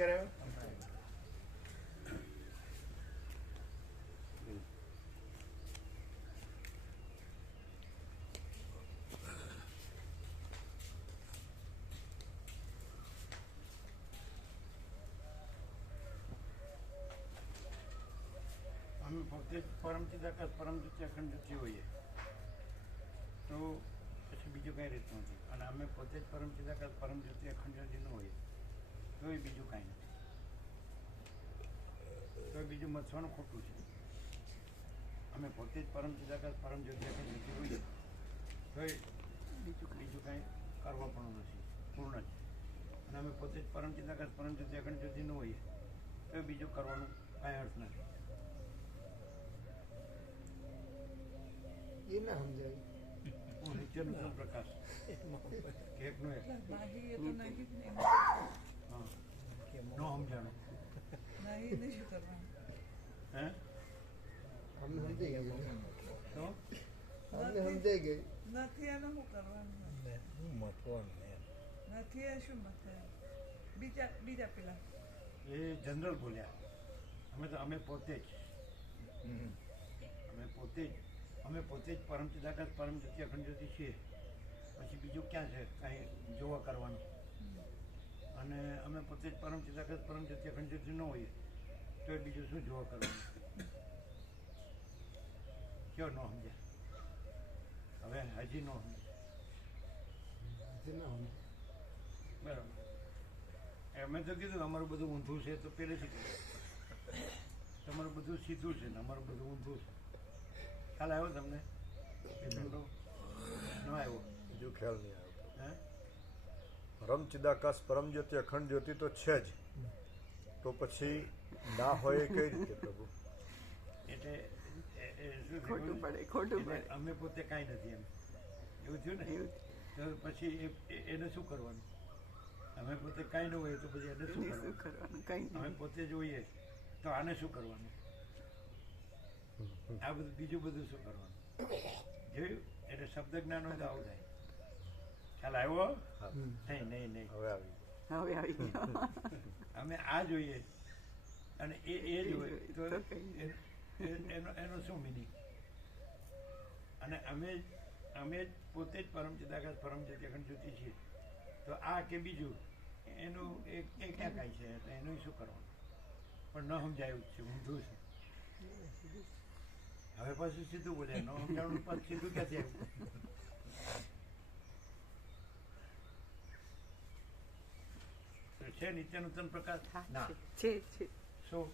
ક્યારે આવ્યો? અમે પોતે જ પરમચિદાકાશ પરમજ્યોતિ અખંડ જ્યોતિ હોઈએ તો પછી બીજું કાંઈ રીતનું નથી. અને અમે પોતે જ પરમચિદાકાશ પરમજ્યોતિ અખંડ જ્યોતિ ન હોઈએ તો એ બીજું કાંઈ નથી. તો એ બીજું મથવાનું ખોટું છે. અમે પોતે જ પરમચિદાકાશ પરમજ્યોતિ અખંડ જ્યોતિ હોઈએ તો એ બીજું કાંઈ કરવા પણ નથી, પૂર્ણ છે. અને અમે પોતે જ પરમચિદાકાશ પરમજ્યોતિ અખંડ જ્યોતિ ન હોઈએ તો એ બીજું કરવાનું કાંઈ અર્થ નથી. એ ના સમજાય. નિત્યનું પ્રકાશ એકનું એક ન સમજાણું. હે અમને સમજાઈ ગયું. તો અમને સમજાઈ ગઈ. નથી એનું શું કરવાનું નથી એ શું મતલબ બીજા પેલા એ જનરલ બોલ્યા. અમે પોતે જ પરમચિદાકાશ પરમજ્યોતિ અખંડ જ્યોતિ છીએ. પછી બીજું ક્યાં છે કાંઈ જોવા કરવાનું? અને અમે પોતે જ પરમચિદાકાશ પરમજ્યોતિ અખંડ જ્યોતિ ન હોઈએ તો એ બીજું શું જોવા કરવાનું? કયો ન સમજ્યા? હવે હજી ન સમજ્યા? બરાબર. અમે તો કીધું અમારું બધું ઊંધું છે તો પહેલેથી કીધું તમારું બધું સીધું છે ને અમારું બધું ઊંધું છે. ખ્યાલ આવ્યો તમને? ન આવ્યો? બીજું ખ્યાલ નહીં આવ્યો. હે પરમચિદાકાશ પરમજ્યોતિ અખંડ જ્યોતિ તો છે જ, તો પછી ના હોય એ કઈ રીતે પ્રભુ? એટલે ખોટું પડે. અમે પોતે કાંઈ નથી એમ એવું થયું ને. તો પછી એને શું કરવાનું? અમે પોતે કાંઈ ન હોય તો પછી એને શું કરવાનું? અમે પોતે જ હોઈએ તો આને શું કરવાનું? આ બધું બીજું બધું શું કરવાનું? જોયું? એટલે શબ્દ જ્ઞાન હોય તો આવું થાય. ખ્યાલ આવ્યો? નહીં. હવે આવી અમે આ જોઈએ અને એ જ હોય તો એનો શું મિનિંગ? અને અમે પોતે જ પરમચિદાકાશ પરમજ્યોતિ અખંડ જ્યોતિ છીએ તો આ કે બીજું એનું એ ક્યાં કાંઈ છે તો એનું શું કરવાનું? પણ ન સમજાયું છે, ઊંધું છે. હવે પાછું સીધું બોલ્યા. ન સમજાણું પાછું સીધું ક્યાંથી આવ્યું? છે નિત્યનૂતન પ્રકાશ? ના. છે શું?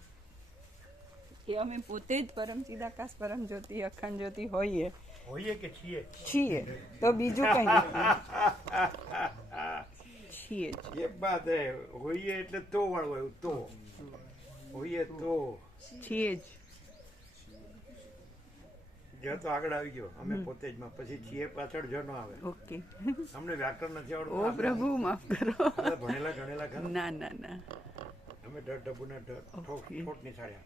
એ અમે પોતે જ પરમચિદાકાશ પરમજ્યોતિ અખંડ જ્યોતિ હોઈએ કે છીએ તો બીજું કઈ નથી. છીએ જ. એક બાત હે, હોઈએ એટલે તો વાળું આવ્યું. તો હોઈએ તો છીએ જ. જ તો આગળ આવી ગયો. અમે પોતે જ માં પછી છીએ પાછળ જ ન આવે. ઓકે. અમને વ્યાકરણ નથી ઓ આવડતું. પ્રભુ માફ કરો. આપણે ભણેલા ગણેલા ખરા. ના અમે ઢ ડબુના ઠોટ નિશાળ્યા.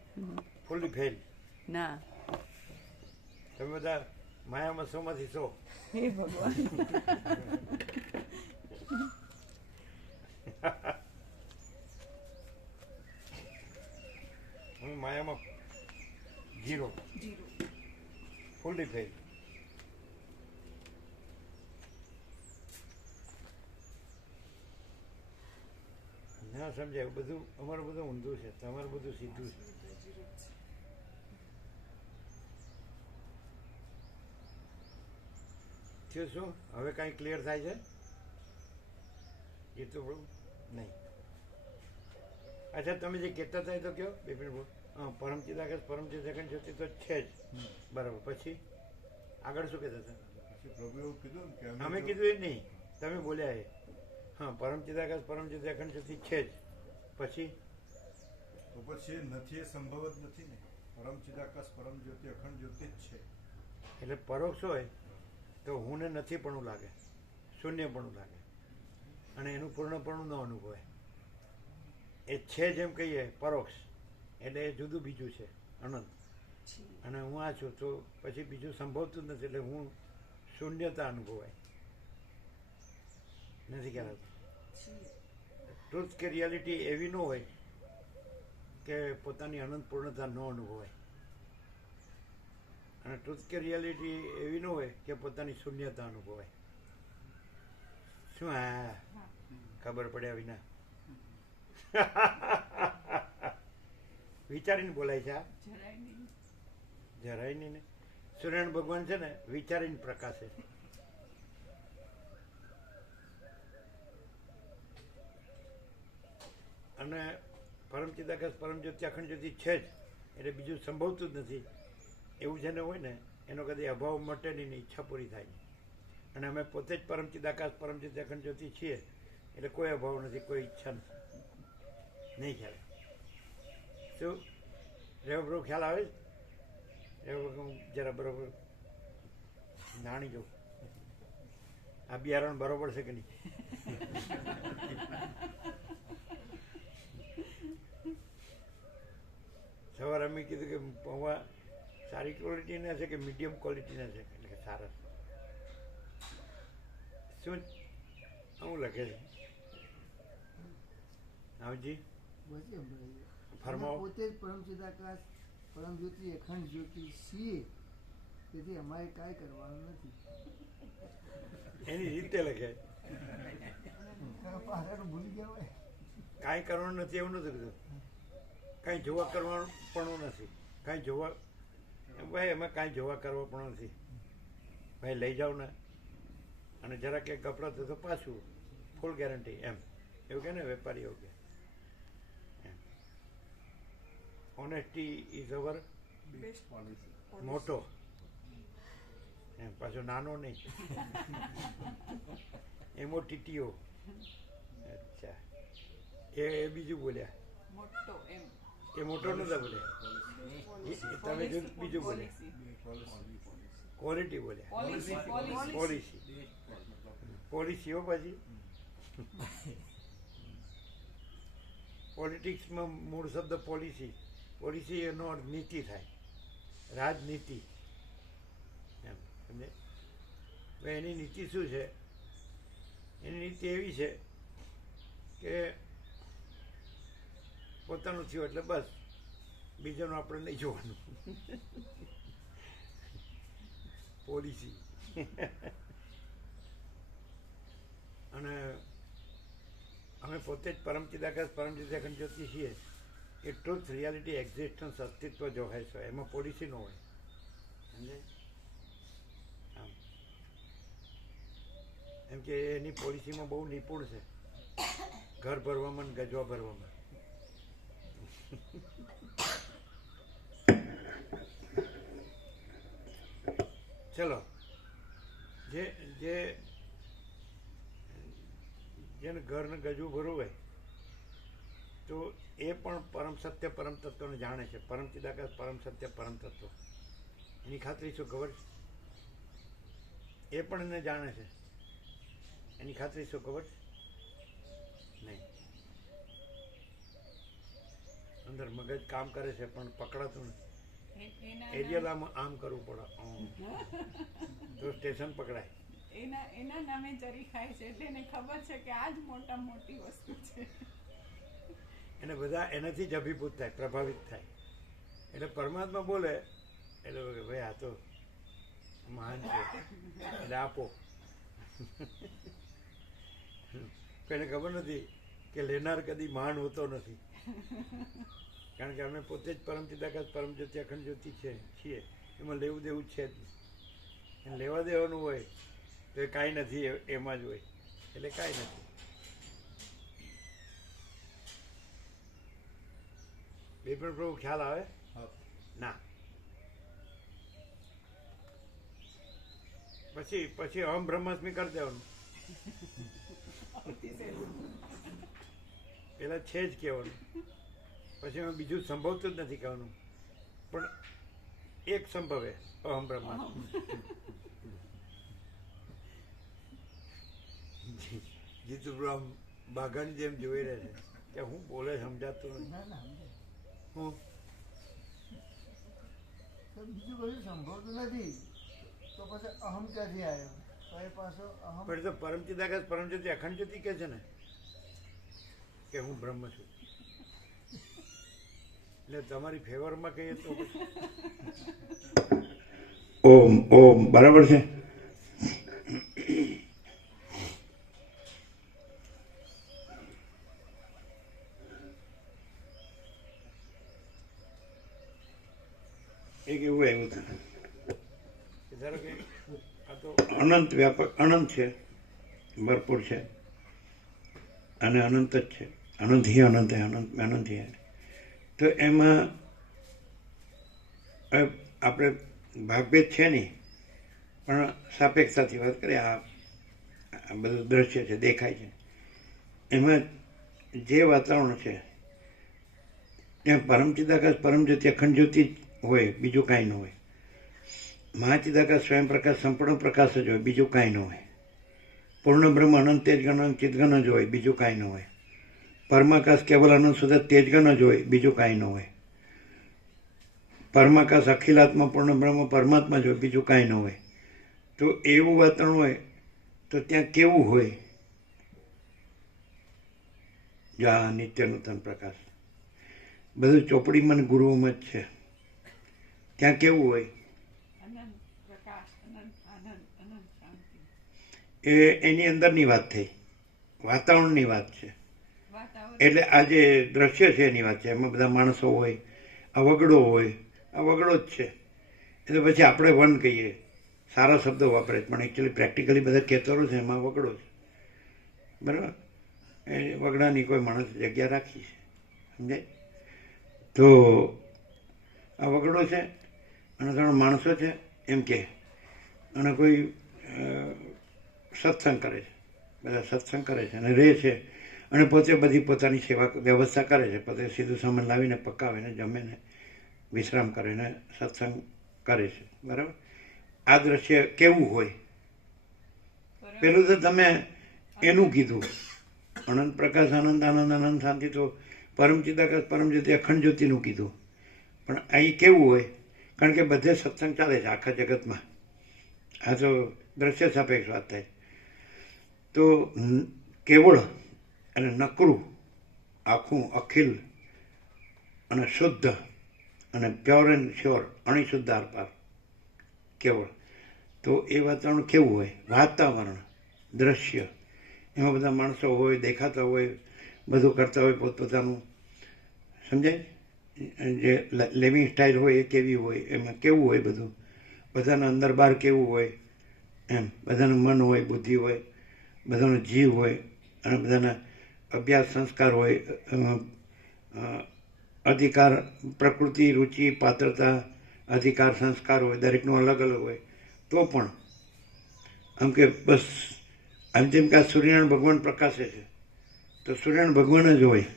ફૂલી ફેલ. ના. તમે બધા માયામાં સોમાંથી સો. હે ભગવાન. અમે માયામાં જીરો. ફૂલી ફેલ. ના સમજાય. બધું અમારું બધું ઊંધું છે, તમારું બધું સીધું છે. થયું શું? હવે કાંઈ ક્લિયર થાય છે? એ તો નહીં. અચ્છા, તમે જે કહેતા હતા એ તો કહો બિપિન બોલ. પરમચિદાકાશ પરમજ્યોતિ અખંડ જ્યોતિ તો છે જ. બરાબર. પછી આગળ શું કહેતા હતા? પ્રભુ એવું કીધું ને કે અમે કીધું એ નહીં, તમે બોલ્યા એ. હા, પરમચિદાકાશ પરમજ્યોતિ અખંડ જ્યોતિ છે જ. પછી તો પછી નથી એ સંભવ જ નથી ને. પરમચિદાકાશ પરમજ્યોતિ અખંડ જ્યોતિ જ છે. એટલે પરોક્ષ હોય તો હું ને નથી પણ લાગે, શૂન્ય પણ લાગે, અને એનું પૂર્ણપણું ન અનુભવાય. એ છે જેમ કહીએ પરોક્ષ એટલે એ જુદું બીજું છે, અનંત. અને હું આ છું તો પછી બીજું સંભવતું જ નથી. એટલે હું શૂન્યતા અનુભવાય નથી. કહેવાતું ટ્રુથ કે રિયાલિટી એવી ન હોય કે પોતાની અનંત પૂર્ણતા ન અનુભવાય, અને ટ્રુથ કે રિયાલિટી એવી ન હોય કે પોતાની શૂન્યતા અનુભવાય. શું હા ખબર પડ્યા વિના વિચારીને બોલાય છે આ જરાય નહીં. જરાય નહીં ને. સૂર્યનારાયણ ભગવાન છે ને વિચારીને પ્રકાશે. અને પરમ ચિદાકાશ પરમ જ્યોતિ અખંડ જ્યોતિ છે જ, એટલે બીજું સંભવતું જ નથી એવું જેને હોય ને એનો કદી અભાવ મટે નહીં ને ઈચ્છા પૂરી થાય નહીં. અને અમે પોતે જ પરમ ચિદાકાશ પરમ જ્યોતિ અખંડ જ્યોતિ છીએ, એટલે કોઈ અભાવ નથી, કોઈ ઈચ્છા નથી. નહીં ખ્યાલ શું રેવા બરોબર ખ્યાલ આવે જ રેવા હું જરા બરોબર જાણી જાઉં આ બિયારણ બરોબર છે કે નહીં. સવારે અમે કીધું કે પૌવા સારી ક્વોલિટીના છે કે મીડિયમ ક્વોલિટીના છે, એટલે કે સારા. શું આવું લખે છે આવજી પછી સંભળાય. ફરમાવો. અમે પોતે જ પરમ ચિદાકાશ પરમ જ્યોતિ અખંડ જ્યોતિ છીએ, તેથી અમારે કાંઈ કરવાનું નથી. એની રીતે લખે. પાછળ ભૂલી ગયા હોય. કાંઈ કરવાનું નથી એવું નથી કીધું, કાંઈ જોવા કરવાનું પણ નથી, કાંઈ જોવા ભાઈ અમે કાંઈ જોવા કરવા પણ નથી ભાઈ, લઈ જાઓ ને અને જરા કે ગભરાતો તો પાછું ફૂલ ગેરંટી એમ એવું કે ને વેપારીઓ કે ઓનેસ્ટી ઇઝ અવર મોટો એમ, પાછો નાનો નહીં એમો ટીટીઓ. અચ્છા એ બીજું બોલ્યા, મોટો એમ. એ મોટો નતા બોલ્યા, તમે જો બીજું બોલ્યા ક્વોલિટી બોલ્યા, પોલિસી પોલિસી પોલિસીઓ પછી પોલિટિક્સમાં મૂળ શબ્દ પોલિસી, પોલિસી એનો અર્થ નીતિ થાય, રાજનીતિ એમ સમજે. એની નીતિ શું છે? એની નીતિ એવી છે કે પોતાનું થયું એટલે બસ, બીજાનું આપણે નહીં જોવાનું. પોલિસી. અને અમે પોતે જ પરમ ચિદાકાશ પરમ જ્યોતિ અખંડ જ્યોતિ છીએ. એ ટ્રુથ રિયાલિટી એક્ઝિસ્ટન્સ અસ્તિત્વ જો હોય છે, એમાં પોલિસી ન હોય સમજે. આમ એમ કે એની પોલિસીમાં બહુ નિપુણ છે, ઘર ભરવામાં ને ગજવા ભરવામાં. ચલો, જેને ઘરને ગજવું ભરવું હોય તો એ પણ પરમ સત્ય પરમ તત્વને જાણે છે. પરમ ચિદાકાશ પરમ સત્ય પરમ તત્વ, એની ખાતરી શું ખબર છે? એ પણ એને જાણે છે, એની ખાતરી શું ખબર છે? નહીં. અંદર મગજ કામ કરે છે પણ પકડાતું નથી. એરિયલ આમ કરવું પડે તો સ્ટેશન પકડાય. એના નામે જરી ખાય છે, એટલે એને ખબર છે કે આ જ મોટા મોટી વસ્તુ છે. એને બધા એનાથી જ અભિભૂત થાય, પ્રભાવિત થાય. એટલે પરમાત્મા બોલે એટલે ભાઈ આ તો મહાન છે એટલે આપો. કોઈને ખબર નથી કે લેનાર કદી મહાન હોતો નથી, કારણ કે અમે પોતે જ પરમ ચિદાકાશ પરમ જ્યોતિ અખંડ જ્યોતિ છીએ, એમાં લેવું દેવું છે જ નહીં. એને લેવા દેવાનું હોય તો એ કાંઈ નથી, એમાં જ હોય એટલે કાંઈ નથી. બે પણ પ્રભુ ખ્યાલ આવે ના? પછી અહમ બ્રહ્માસ્મિ કરી દેવાનું, પેલા છે જ કહેવાનું, પછી એમાં બીજું સંભવતું જ નથી કહેવાનું, પણ એક સંભવે અહમ બ્રહ્માસ્મિ. જીતુ આમ બાઘાની જેમ જોઈ રહે છે કે હું બોલે સમજાતું નથી. ના ના સમજાય. હું તો બીજું બધું સંભવતું નથી તો પછી અહમ ક્યાંથી આવ્યો? તો એ પાછો અહમ. પણ એ તો પરમ ચિદાકાશ પરમ જ્યોતિ અખંડ જ્યોતિ કે છે ને, કે હું બ્રહ્મ છું. એટલે તમારી ફેવરમાં કહીએ તો પછી ઓમ ઓમ બરાબર છે. એક એવું આવ્યું હતું કે ધારો કે આ તો અનંત વ્યાપક અનંત છે, ભરપૂર છે અને અનંત જ છે. અનંત હી અનંત હે, અનંત હી હે. તો એમાં આપણે ભાગભેદ છે નહીં, પણ સાપેક્ષતાથી વાત કરીએ. આ બધું દ્રશ્ય છે, દેખાય છે, એમાં જે વાતાવરણ છે ત્યાં પરમચિદાકાશ પરમજ્યોતિ અખંડ જ્યોતિ જ હોય, બીજું કાંઈ ન હોય. મહાચિદાકાશ સ્વયં પ્રકાશ સંપૂર્ણ પ્રકાશ જ હોય, બીજું કાંઈ ન હોય. પૂર્ણ બ્રહ્મ અનંત તેજગણ ચિદગણ જ હોય, બીજું કાંઈ ન હોય. પરમાકાશ કેવલ અનંત સુધી તેજગણ જ હોય, બીજું કાંઈ ન હોય. પરમાકાશ અખિલાત્મા પૂર્ણ બ્રહ્મ પરમાત્મા જ હોય, બીજું કાંઈ ન હોય. તો એવું વાતાવરણ હોય તો ત્યાં કેવું હોય? જો આ નિત્ય નૂતન પ્રકાશ બધું ચોપડીમાં ને ગુરુઓમાં જ છે. ત્યાં કેવું હોય? એ એની અંદરની વાત થઈ, વાતાવરણની વાત છે. એટલે આ જે દ્રશ્ય છે એની વાત છે. એમાં બધા માણસો હોય, આ વગડો હોય, આ વગડો જ છે. એટલે પછી આપણે વન કહીએ, સારા શબ્દો વાપરે, પણ એકચ્યુઅલી પ્રેક્ટિકલી બધા ખેતરો છે એમાં વગડો છે, બરાબર. એ વગડાની કોઈ માણસ જગ્યા રાખી છે, સમજાય? તો આ વગડો છે અને 3 માણસો છે એમ કે, અને કોઈ સત્સંગ કરે છે, બધા સત્સંગ કરે છે અને રહે છે, અને પોતે બધી પોતાની સેવા વ્યવસ્થા કરે છે. પોતે સીધું સામાન લાવીને પકાવે ને જમે ને વિશ્રામ કરે ને સત્સંગ કરે છે, બરાબર. આ દ્રશ્ય કેવું હોય? પેલું તો તમે એનું કીધું, અનંત પ્રકાશ આનંદ આનંદ આનંદ શાંતિ, તો પરમચિદાકાશ પરમજ્યોતિ અખંડ જ્યોતિનું કીધું. પણ અહીં કેવું હોય? કારણ કે બધે સત્સંગ ચાલે છે આખા જગતમાં. આ તો દ્રશ્ય સાપેક્ષ વાત થાય. તો કેવળ અને નકરું, આખું અખિલ અને શુદ્ધ અને પ્યોર એન્ડ શ્યોર, અણિશુદ્ધ આરપાર કેવળ. તો એ વાતાવરણ કેવું હોય? વાતાવરણ, દ્રશ્ય, એમાં બધા માણસો હોય, દેખાતા હોય, બધું કરતા હોય પોતપોતાનું, સમજાય? જે લિવિંગ સ્ટાઇલ હોય એ કેવી હોય, એમાં કેવું હોય બધું, બધાના અંદર બહાર કેવું હોય, એમ બધાનું મન હોય, બુદ્ધિ હોય, બધાનો જીવ હોય, અને બધાના અભ્યાસ સંસ્કાર હોય, અધિકાર, પ્રકૃતિ, રુચિ, પાત્રતા, અધિકાર, સંસ્કાર હોય, દરેકનું અલગ અલગ હોય. તો પણ આમ કે બસ આમ જેમ કે આ સૂર્યનારાયણ ભગવાન પ્રકાશે છે, તો સૂર્યનારાયણ ભગવાન જ હોય,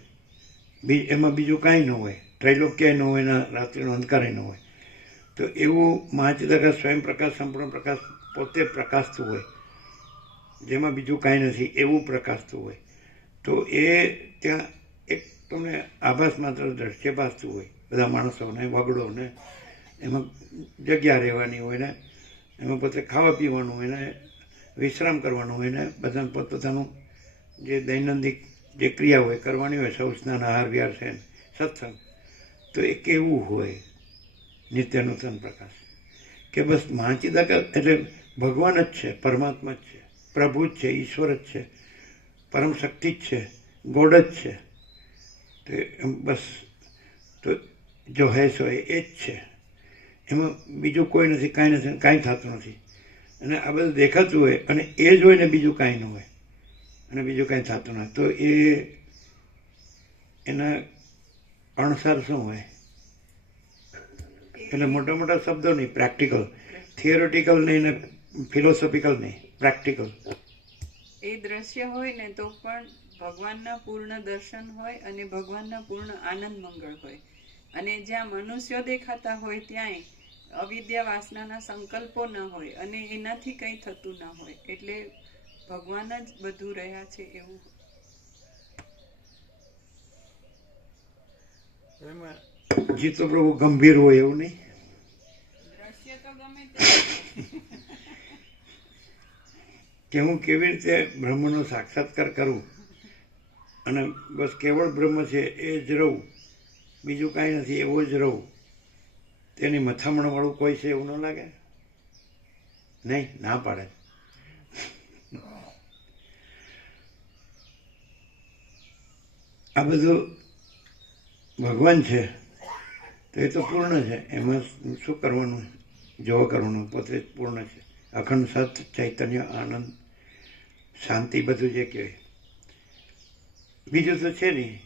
એમાં બીજું કાંઈ ન હોય, ત્રૈલોક્ય ન હોય ને રાત્રિનો અંધકારે ન હોય. તો એવું મહાચિદાકાશ સ્વયં પ્રકાશ સંપૂર્ણ પ્રકાશ પોતે પ્રકાશતું હોય, જેમાં બીજું કાંઈ નથી, એવું પ્રકાશતું હોય. તો એ ત્યાં એક તમને આભાસ માત્ર દ્રશ્ય ભાસતું હોય, બધા માણસોને વગડોને, એમાં જગ્યા રહેવાની હોય ને, એમાં પોતે ખાવા પીવાનું હોય ને, વિશ્રામ કરવાનું હોય ને, બધાને પોતપોતાનું જે દૈનંદિક જે ક્રિયા હોય કરવાની હોય, સૌ સ્નાન આહાર વિહાર છે, સત્સંગ. તો એ કેવું હોય? નિત્ય નૂતન પ્રકાશ. કે બસ મહાચિદાકાશ એટલે ભગવાન જ છે, પરમાત્મા જ છે, પ્રભુ જ છે, ઈશ્વર જ છે, પરમ શક્તિ જ છે, ગોડ જ છે. તો બસ તો જો હે સો એ જ છે, એમાં બીજું કોઈ નથી, કાંઈ નથી, કાંઈ થતું નથી. અને આ બધું દેખાતું હોય અને એ જ હોય ને બીજું કાંઈ ન હોય, અને બીજું કાંઈ થતું નથી. તો એ એના અણસાર શું હોય? એટલે મોટા મોટા શબ્દો નહીં, પ્રેક્ટિકલ, થિયોરિટિકલ નહીં ને ફિલોસોફિકલ નહીં, પ્રેક્ટિકલ. એ દ્રશ્ય હોય ને તો પણ ભગવાનના પૂર્ણ દર્શન હોય અને ભગવાનના પૂર્ણ આનંદ મંગળ હોય. અને જ્યાં મનુષ્યો દેખાતા હોય ત્યાંય અવિદ્યા વાસનાના સંકલ્પો ના હોય અને એનાથી કંઈ થતું ના હોય. એટલે ભગવાન જ બધું રહ્યા છે એવું. એમાં જીતો પ્રભુ ગંભીર હોય એવું નહીં. દ્રશ્ય તો ગમે તે કે હું કેવી રીતે બ્રહ્મનો સાક્ષાત્કાર કરું, અને બસ કેવળ બ્રહ્મ છે એ જ રહું, બીજું કાંઈ નથી એવો જ રહું, તેની મથામણવાળું કોઈ છે એવું ન લાગે? નહીં, ના પાડે. આ બધું ભગવાન છે તો એ તો પૂર્ણ છે, એમાં શું કરવાનું, જોવા કરવાનું, પોતે જ પૂર્ણ છે. અખંડ સત, ચૈતન્ય, આનંદ, શાંતિ, બધું જે કહેવાય. બીજું તો છે નહીં,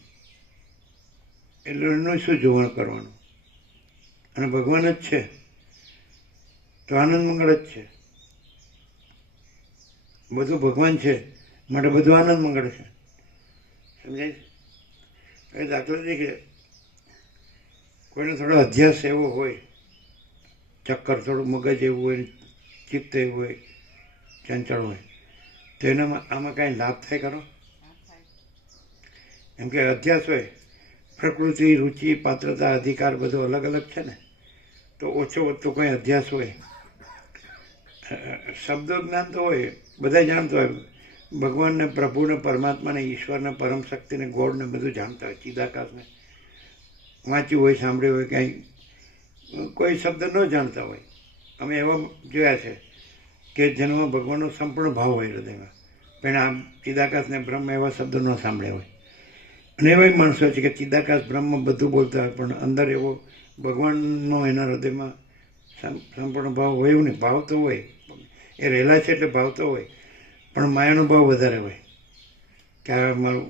એટલે એનું શું જોવાનું કરવાનું? અને ભગવાન જ છે તો આનંદ મંગળ જ છે. બધું ભગવાન છે માટે બધું આનંદ મંગળ છે. સમજાય છે? એ દાખલા તરીકે કોઈને થોડો અધ્યાસ એવો હોય, ચક્કર થોડું મગજ એવું હોય, ચિત્ત એવું હોય, ચંચળ હોય, તો એનામાં આમાં કાંઈ લાભ થાય ખરો? એમ કે અધ્યાસ હોય, પ્રકૃતિ, રુચિ, પાત્રતા, અધિકાર બધું અલગ અલગ છે ને, તો ઓછો વધતો કોઈ અધ્યાસ હોય, શબ્દો જ્ઞાન તો હોય, બધા જાણતા હોય, ભગવાનને, પ્રભુને, પરમાત્માને, ઈશ્વરને, પરમ શક્તિને, ગોળને બધું જાણતા હોય, ચિદાકાશને વાંચ્યું હોય, સાંભળ્યું હોય, કાંઈ કોઈ શબ્દ ન જાણતા હોય. અમે એવા જોયા છે કે જેનામાં ભગવાનનો સંપૂર્ણ ભાવ હોય હૃદયમાં, પણ આ ચિદાકાશને બ્રહ્મ એવા શબ્દો ન સાંભળ્યા હોય. અને એવા માણસો છે કે ચિદાકાશ બ્રહ્મ બધું બોલતા હોય, પણ અંદર એવો ભગવાનનો એના હૃદયમાં સંપૂર્ણ ભાવ હોય એવું નહીં. ભાવ તો હોય, એ રહેલા છે એટલે ભાવ તો હોય, પણ માયાનો ભાવ વધારે હોય કે આ મારું,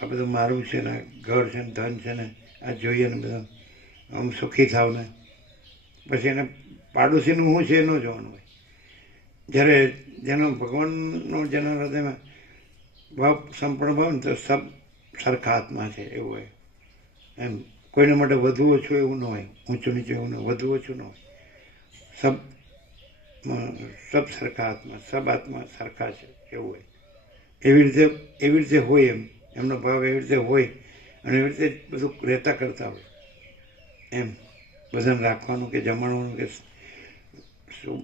આ બધું મારું છે ને, ઘર છે ને, ધન છે ને, આ જોઈએ ને બધા આમ સુખી થાવ ને, પછી એને પાડોશીનું શું છે એ ન જોવાનું હોય. જ્યારે જેનો ભગવાનનો જેના હૃદયમાં ભાવ સંપૂર્ણ ભાવ ને તો સબ સરખા આત્મા છે એવું હોય. એમ કોઈને માટે વધુ ઓછું એવું ન હોય, ઊંચું નીચું એવું ન હોય, વધુ ઓછું ન હોય. સબ સરખા આત્મા, સબ આત્મા સરખા છે એવું હોય. એવી રીતે હોય, એમનો ભાવ એવી રીતે હોય અને એવી રીતે બધું રહેતા કરતા હોય. એમ બધાને રાખવાનું કે જમાડવાનું કે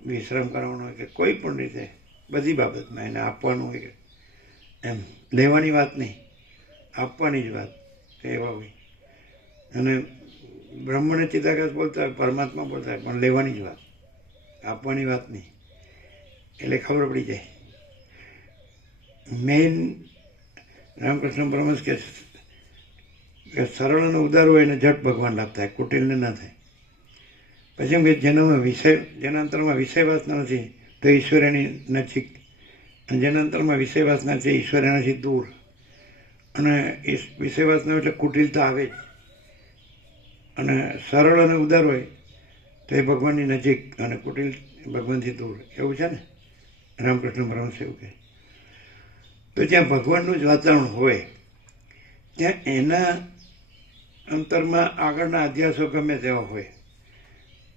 વિશ્રામ કરવાનો હોય કે કોઈ પણ રીતે બધી બાબતમાં એને આપવાનું હોય કે એમ લેવાની વાત નહીં, આપવાની જ વાત એવા હોય. અને બ્રહ્મને ચિદાકાશ બોલતા હોય, પરમાત્મા બોલતા હોય, પણ લેવાની જ વાત, આપવાની વાત નહીં. એટલે ખબર પડી જાય. મેઇન રામકૃષ્ણ પરમહંસ કે સરળ અને ઉદાર હોય એને ઝટ ભગવાન લાભ થાય, કુટિલને ના થાય. પછી એમ કે જેના અંતરમાં વિષય વાસના નથી તો ઈશ્વર એની નજીક, અને જેના અંતરમાં વિષય વાસના છે ઈશ્વર એનાથી દૂર. અને એ વિષય વાસના એટલે કુટિલતા આવે જ. અને સરળ અને ઉદાર હોય તો એ ભગવાનની નજીક અને કુટિલ ભગવાનથી દૂર, એવું છે ને રામકૃષ્ણ પરમહંસ એવું કહે. તો જ્યાં ભગવાનનું જ વાતાવરણ હોય ત્યાં એના અંતરમાં આગળના અધ્યાસો ગમે તેવા હોય,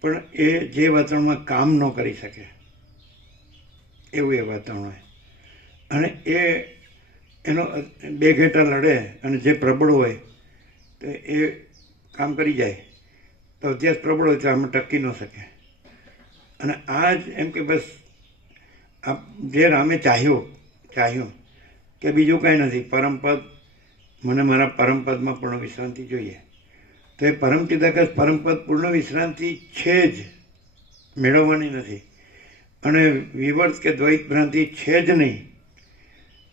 પણ એ જે વાતાવરણમાં કામ ન કરી શકે એવું એ વાતાવરણ હોય. અને એનો બે ઘેટા લડે અને જે પ્રબળ હોય તો એ કામ કરી જાય, તો અધ્યાસ પ્રબળ હોય તો આમાં ટકી ન શકે. અને આ જ એમ કે બસ જે રામે ચાહ્યું કે બીજું કાંઈ નથી, પરમપદ, મને મારા પરમપદમાં પૂર્ણ વિશ્રાંતિ જોઈએ, તો એ પરમ ચિદાકાશ પરમપદ પૂર્ણ વિશ્રાંતિ છે જ, મેળવવાની નથી. અને વિવર્ત કે દ્વૈત ભ્રાંતિ છે જ નહીં.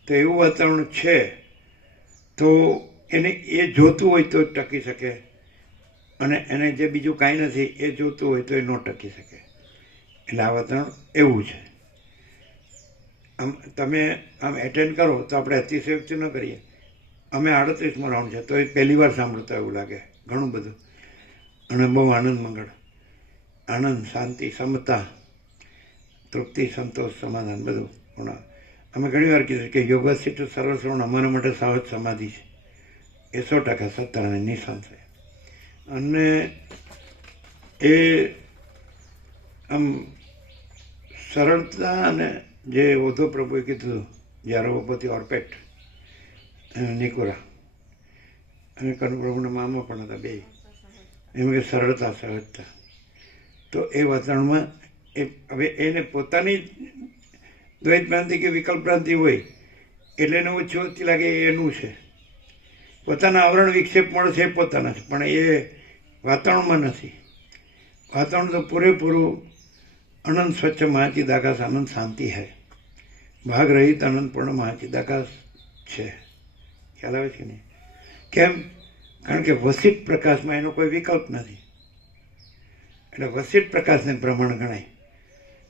તો એવું વાતાવરણ છે તો એને એ જોતું હોય તો ટકી શકે, અને એને જે બીજું કાંઈ નથી એ જોતું હોય તો એ ન ટકી શકે. એટલે આ વાતાવરણ એવું છે. આમ તમે આમ એટેન્ડ કરો તો આપણે અતિશયોક્તિ ન કરીએ. અમે 38માં રાઉન્ડ છે તો એ પહેલી વાર સાંભળતા એવું લાગે, ઘણું બધું. અને બહુ આનંદ મંગળ, આનંદ, શાંતિ, સમતા, તૃપ્તિ, સંતોષ, સમાધાન બધું. પણ અમે ઘણી વાર કીધું કે યોગસ્થિત સરળ શ્રવણ અમારા માટે સહજ સમાધિ છે. એ 100% સત્તર અને નિશાન છે. અને એ આમ સરળતા અને જે ઓધો પ્રભુએ કીધું, યારોપતિ ઓર્પેટ નિકોરા અને કનુપ્રભુના મામા પણ હતા બે, એમ કે સરળતા, સહજતા. તો એ વાતાવરણમાં હવે એને પોતાની દ્વૈત ભ્રાંતિ કે વિકલ્પ ભ્રાંતિ હોય એટલે એને ઓછી ઓછી લાગે એનું છે, પોતાના આવરણ વિક્ષેપ મળે છે એ પોતાના છે, પણ એ વાતાવરણમાં નથી. વાતાવરણ તો પૂરેપૂરું અનંત સ્વચ્છ મહાચિદાકાશ આનંદ શાંતિ है, ભાગ રહિત અનંતપૂર્ણ મહાચિદાકાશ છે. ખ્યાલ આવે છે નહીં? કેમ? કારણ કે વસિત પ્રકાશમાં એનો કોઈ વિકલ્પ નથી. એટલે વસિત પ્રકાશને પ્રમાણ ગણાય.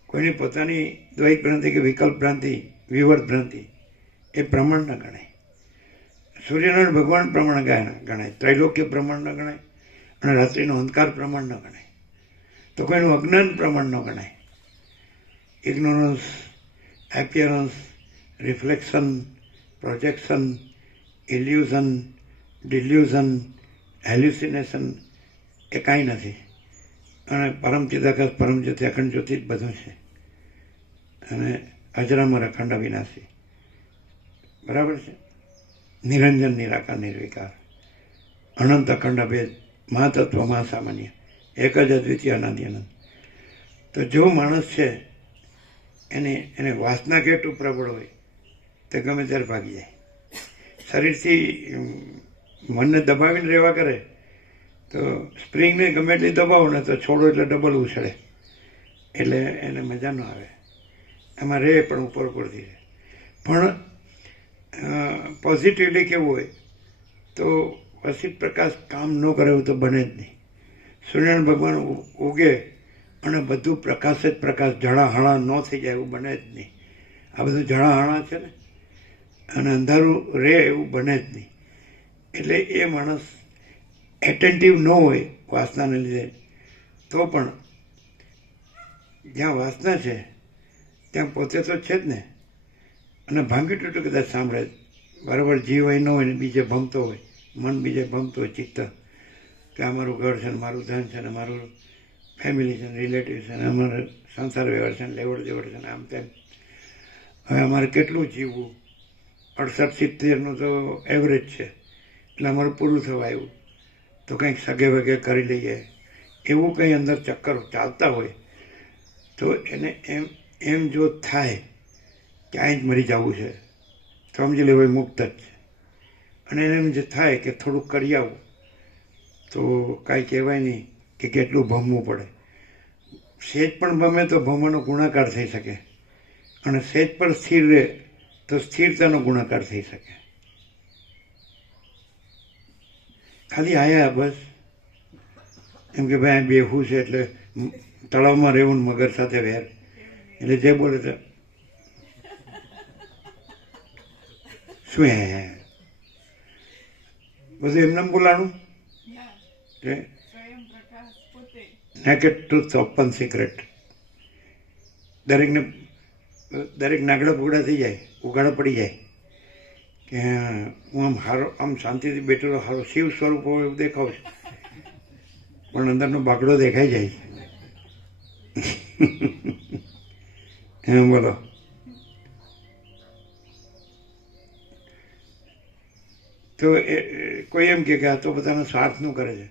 કોઈની પોતાની દ્વૈત ભ્રાંતિ કે વિકલ્પ ભ્રાંતિ, વિવર્ત ભ્રાંતિ એ પ્રમાણ ન ગણાય. સૂર્યનારાયણ ભગવાન પ્રમાણ ગણાય, ત્રૈલોક્ય પ્રમાણ ન ગણાય, અને રાત્રિનો અંધકાર પ્રમાણ ન ગણાય. તો કોઈનું અજ્ઞાન પ્રમાણ ન ગણાય. Ignorance, appearance, reflection, projection, illusion, delusion, hallucination એ કાંઈ નથી. અને પરમ ચિદાકાશ, પરમ જ્યોતિ, અખંડ જ્યોતિ જ બધું છે. અને અજરામર અખંડ અવિનાશી. બરાબર છે? નિરંજન, નિરાકાર, નિર્વિકાર, અનંત, અખંડ, અભેદ, મહાતત્વ, મહાસામાન્ય, એક જ અદ્વિતીય, અનાદિ અનંત. તો જો માણસ છે એને વાસના કેટલું પ્રબળ હોય તે ગમે ત્યારે ભાગી જાય. શરીરથી મનને દબાવીને રહેવા કરે તો સ્પ્રિંગને ગમે એટલી દબાવો ને તો છોડો એટલે ડબલ ઉછળે, એટલે એને મજા ન આવે. એમાં રહે પણ ઉપર ઉપરથી રહે. પણ પોઝિટિવલી કેવું હોય તો વસિત પ્રકાશ કામ ન કરે એવું તો બને જ નહીં. સૂર્યનારાયણ ભગવાન ઉગે અને બધું પ્રકાશ જ પ્રકાશ, ઝળાહળા ન થઈ જાય એવું બને જ નહીં. આ બધું ઝળાહળા છે ને, અને અંધારું રહે એવું બને જ નહીં. એટલે એ માણસ એટેન્ટિવ ન હોય વાસનાને લીધે તો પણ જ્યાં વાસના છે ત્યાં પોતે તો છે જ ને. અને ભાંગી તૂટું કદાચ સાંભળે, બરાબર જીવ હોય ન હોય ને બીજે ભમતો હોય, મન બીજે ભમતો હોય, ચિત્ત કે અમારું ઘર છે ને, મારું ધન છે ને, મારું ફેમિલી છે ને, રિલેટિવ છે ને, અમારે સંસાર વ્યવહાર છે ને, લેવડ દેવડ છે ને, આમ તેમ. હવે અમારે કેટલું જીવવું? 68-70નું તો એવરેજ છે, એટલે અમારું પૂરું થવા આવ્યું તો કંઈક સગે વગે કરી લઈએ, એવું કંઈ અંદર ચક્કર ચાલતા હોય તો એને એમ જો થાય કે અહીં જ મરી જવું છે તો સમજી લેવું મુક્ત જ છે. અને એને એમ જે થાય કે થોડુંક કરી આવું તો કાંઈ કહેવાય નહીં કે કેટલું ભમવું પડે. સેજ પણ ભમે તો ભમવાનો ગુણાકાર થઈ શકે, અને સેજ પર સ્થિર રહે તો સ્થિરતાનો ગુણાકાર થઈ શકે. ખાલી આયા બસ એમ કે ભાઈ બેહું છે એટલે તળાવમાં રહેવું મગર સાથે વેર, એટલે જે બોલે તો શું હે બધું એમને બોલાણું. Naked truth, open secret. દરેક નાગડા ફૂગડા થઈ જાય, ઉગાડા પડી જાય કે હું આમ શાંતિથી બેઠેલો સારો શિવ સ્વરૂપ હોય એવું દેખાવ છે, પણ અંદરનો બાગડો દેખાઈ જાય. એમ બોલો. તો કોઈ એમ કે આ તો પોતાના સ્વાર્થનું કરે છે.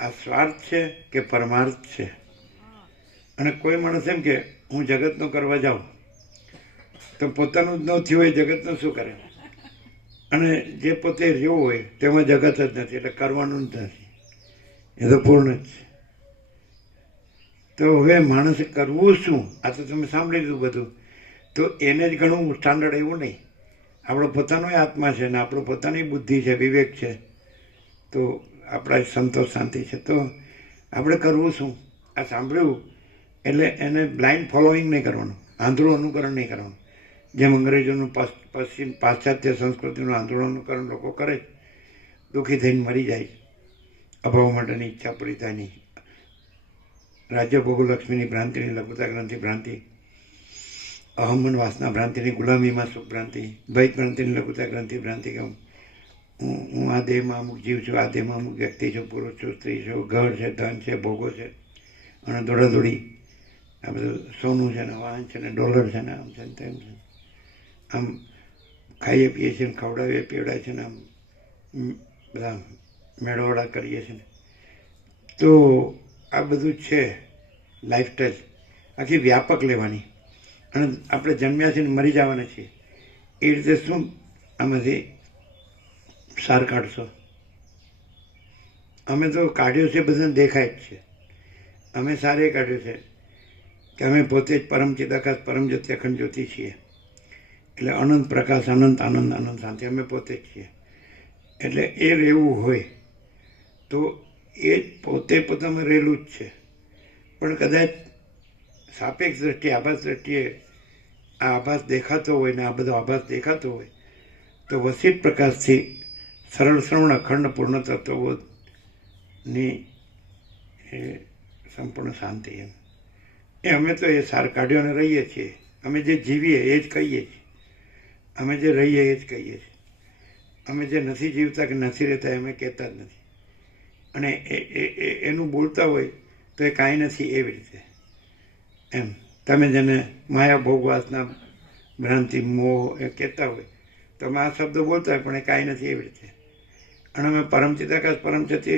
આ સ્વાર્થ છે કે પરમાર્થ છે? અને કોઈ માણસ એમ કે હું જગતનું કરવા જાઉં તો પોતાનું જ ન થયું હોય જગતનું શું કરે? અને જે પોતે રહ્યો હોય તેમાં જગત જ નથી, એટલે કરવાનું જ નથી, એ તો પૂર્ણ જ છે. તો હવે માણસે કરવું શું? આ તો તમે સાંભળી લીધું બધું, તો એને જ ઘણું સ્ટાન્ડર્ડ એવું નહીં. આપણો પોતાનો આત્મા છે ને આપણો પોતાની બુદ્ધિ છે, વિવેક છે, તો આપણા સંતોષ શાંતિ છે. તો આપણે કરવું શું? આ સાંભળ્યું એટલે એને બ્લાઇન્ડ ફોલોઈંગ નહીં કરવાનું, આંધળું અનુકરણ નહીં કરવાનું. જેમ અંગ્રેજોનું પશ્ચિમ પાશ્ચાત્ય સંસ્કૃતિનું આંદોલન અનુકરણ લોકો કરે, દુઃખી થઈને મરી જાય, અભાવ માટેની ઈચ્છા પૂરી થાય નહીં. રાજ્ય ભોગલક્ષ્મીની ભ્રાંતિની લઘુતા ગ્રંથિ ભ્રાંતિ, અહમન વાસના ભ્રાંતિની ગુલામીમાં સુખ ભ્રાંતિ, દ્વૈત ભ્રાંતિની લઘુતા ગ્રંથિ ભ્રાંતિ કે હું આ દેહમાં અમુક જીવ છું, આ દેહમાં અમુક વ્યક્તિ છું, પુરુષ છું, સ્ત્રી છું, ઘર છે, ધન છે, ભોગો છે, અને દોડાદોડી, આ બધું સોનું છે ને, વાહન છે ને, ડોલર છે ને, આમ છે ને તેમ છે, આમ ખાઈએ પીએ છીએ ને, ખવડાવીએ પીવડાવીએ છીએ ને, આમ બધા મેળવડા કરીએ છીએ ને. તો આ બધું છે લાઈફસ્ટાઈલ આખી વ્યાપક લેવાની. અને આપણે જન્મ્યા છીએ ને મરી જવાના છીએ, એ રીતે શું આમાંથી સાર કાઢશો? અમે તો કાઢ્યું છે, બધાને દેખાય જ છે. અમે સારે કાઢ્યું છે કે અમે પોતે જ પરમ ચિદાકાશ પરમ જ્યોતિ અખંડ જ્યોતિ છીએ. એટલે અનંત પ્રકાશ, અનંત આનંદ, અનંત શાંતિ અમે પોતે જ છીએ. એટલે એ રહેવું હોય તો એ પોતે પોતામાં રહેલું જ છે. પણ કદાચ સાપેક્ષ દ્રષ્ટિએ, આભાસ દ્રષ્ટિએ આ આભાસ દેખાતો હોય ને આ બધો આભાસ દેખાતો હોય તો વસીત પ્રકાશથી સરળ શ્રવણ અખંડ પૂર્ણ તત્વબોધની સંપૂર્ણ શાંતિ. એ અમે તો એ સાર કાઢ્યો અને રહીએ છીએ. અમે જે જીવીએ એ જ કહીએ છીએ, અમે જે રહીએ એ જ કહીએ છીએ. અમે જે નથી જીવતા કે નથી રહેતા અમે કહેતા જ નથી. અને એનું બોલતા હોય તો એ કાંઈ નથી એવી રીતે. એમ તમે જેને માયા ભોગ વાસના ભ્રાંતિ મોહ એ કહેતા હોય તો અમે આ શબ્દો બોલતા હોય પણ એ કાંઈ નથી એવી રીતે. અને અમે પરમ ચિદાકાશ પરમ જ્યોતિ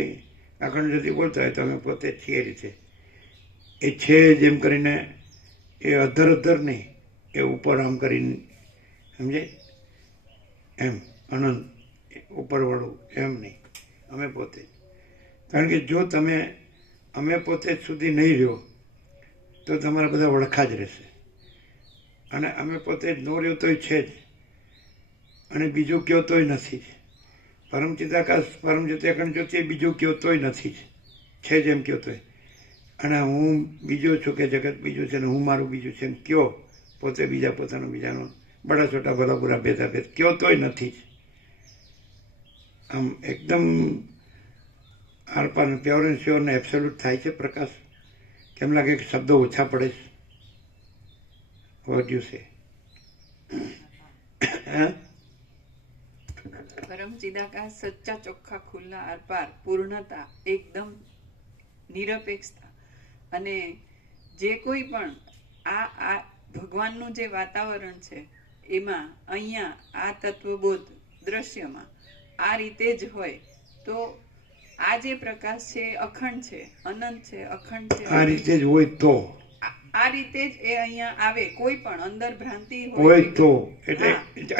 અખંડ જ્યોતિ બોલતા હોય તો અમે પોતે જ છીએ એ રીતે. એ છે જેમ કરીને એ અધર નહીં, એ ઉપર આમ કરીને સમજે એમ અનંત ઉપરવાળું એમ નહીં, અમે પોતે. કારણ કે જો તમે અમે પોતે જ સુધી નહીં રહ્યો તો તમારા બધા વળખા જ રહેશે. અને અમે પોતે જ ન રહ્યો તોય છે જ, અને બીજું કયો તોય નથી જ. પરમ ચિદાકાશ પરમ જ્યોતિ અખંડ જ્યોતિ બીજું કયો તોય નથી જ, છે જેમ કયો તોય. અને હું બીજો છું કે જગત બીજું છે ને હું મારું બીજું છે એમ કયો, પોતે બીજા પોતાનો બીજાનો બડા છોટા ભલા બુરા ભેદા ભેદ કયો તોય નથી જ. આમ એકદમ આરપાર પ્યોર એન્ડ શ્યોર ને એબ્સોલ્યુટ થાય છે પ્રકાશ. કેમ લાગે કે શબ્દો ઓછા પડે છે? What you say? પરમ ચિદાકાશ સચ્ચા ચોખ્ખા ખુલ્લા આરપાર પૂર્ણતા, એકદમ નિરપેક્ષતા. અને જે કોઈ પણ આ ભગવાનનું જે વાતાવરણ છે એમાં અહીંયા આ તત્વબોધ દ્રશ્યમાં આ રીતે જ હોય તો આ જે પ્રકાશ છે અખંડ છે, અનંત છે, અખંડ છે. આ રીતે જ હોય તો આ રીતે જ એ અહીંયા આવે. કોઈ પણ અંદર ભ્રાંતિ હોય તો એટલે